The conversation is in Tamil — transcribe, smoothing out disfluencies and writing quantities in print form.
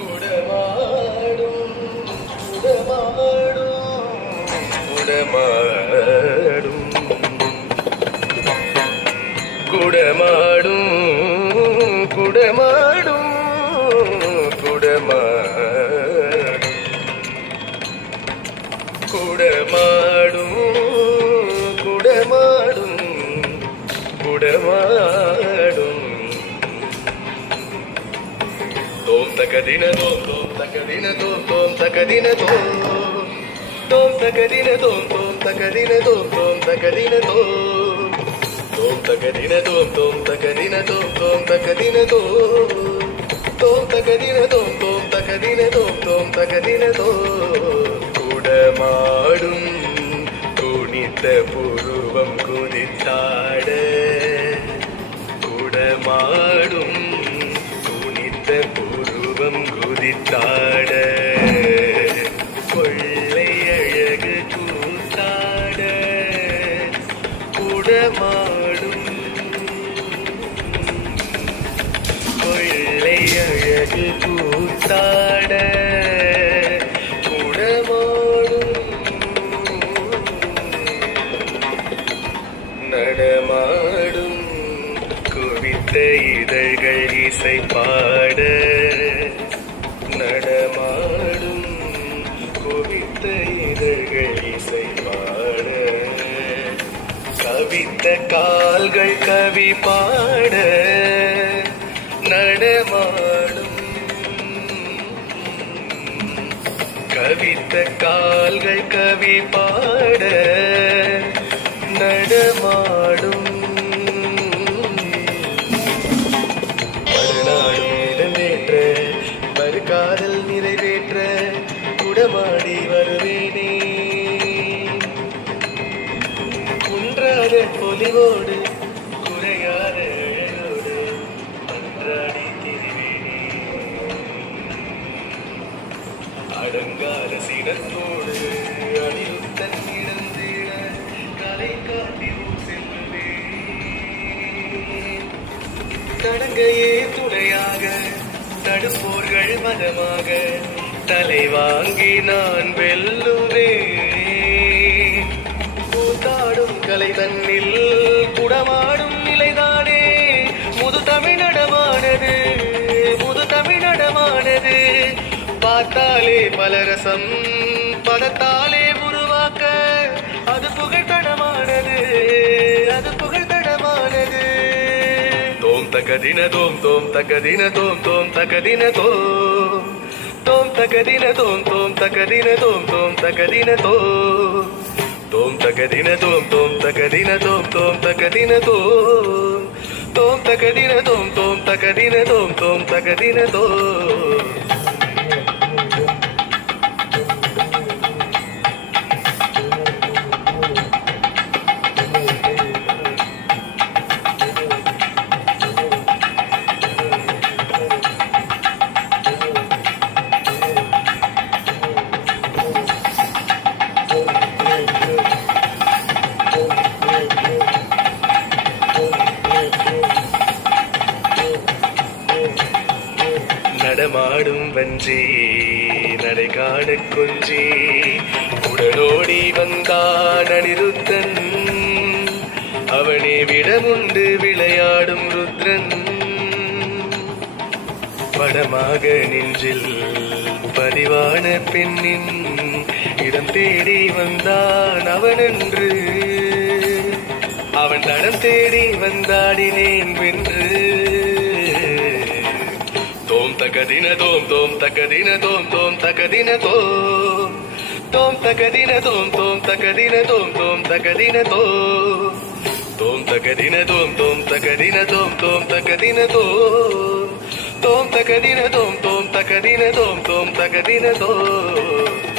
குடமாடும் குடமாடும் குடமாடும் குடமாடும் குடமாடும் குடமாடும் குடமாடும் குடமாடும் குடமாடும் தோம் தகதின தோம் தோம் தகதின தோம் தோம் தகதின தோம் தோம் தகதின தோம் தோம் தகதின தோம் தோம் தகதின தோம் தோம் தகதின தோம் தோம் தகதின தோம் தோம் தகதின தோம் தோம் தகதின தோம் தோம் தகதின தோம் தோம் தகதின தோம் குடமாடும் குனித்த புருவம் குதித்தாட குடமாடும் குனித்த புருவம் குதித்தாட கொள்ளை அழகு கூத்தாட குடமாடும் கொள்ளை அழகு கூத்தாட நடமாடும் குவித்த இதழ்கள் இசை பாட நடமாடும் குவித்த இதழ்கள் இசை பாட கவித்த கால்கள் கவி பாட நடமாடும் கவித்த கால்கள் கவி பாட நடமாடும் மறுநாடும் இடமேற்ற மறுகாதல் நிறைவேற்ற குடமாடி வருவேனே குன்றாத பொலிவோடு குறையாத அழகோடு அன்றாடி திரிவேனே அடங்காத சினத்தோடு அணியுத்தன் இழந்திட கலை காட்டி செல்லுவே தடங்கையே துணையாக தடுப்போர்கள் மதமாக தலை வாங்கி நான் வெல்லுவேன் கூத்தாடும் கலை தன்னில் குடமாடும் நிலைதானே முது தமிழடமானது முது தமிழடமானது பார்த்தாலே பலரசம் பதத்தாலே உருவாக்க அது புகழ்தடமானது அது புகழ்தடமானது தோம் தகதின தோம் தோம் தகதின தோம் தோம் தகதின தோம் தோம் தகதின தோம் தோம் தகதின தோம் தோம் தகதின தோம் தோம் தகதின தோம் தோம் தகதின தோம் தோம் தகதின தோம் தோம் தகதின தோம் தோம் தகதின தோம் தோம் தகதின தோம் நடமாடும் வஞ்சி நடை காண கொஞ்சி உடனோடி வந்தான் அனிருத்தன் அவனே விடமுண்டு விளையாடும் ருத்ரன் படமாக நெஞ்சில் பதிவான பெண்ணின் இடம் தேடி வந்தான் அவனென்று அவன் தடம் தேடி வந்தாடினேன் வென்று தோம் தகதின தோம் தோம் தகதின தோம் தோம் தகதின தோம் தோம் தகதின தோம் தோம் தகதின தோம் தோம் தகதின தோம் தோம் தகதின தோம் தோம் தகதின தோம் தோம் தகதின தோம் தோம் தகதின தோம் தோம் தகதின தோம் தோம் தகதின தோம்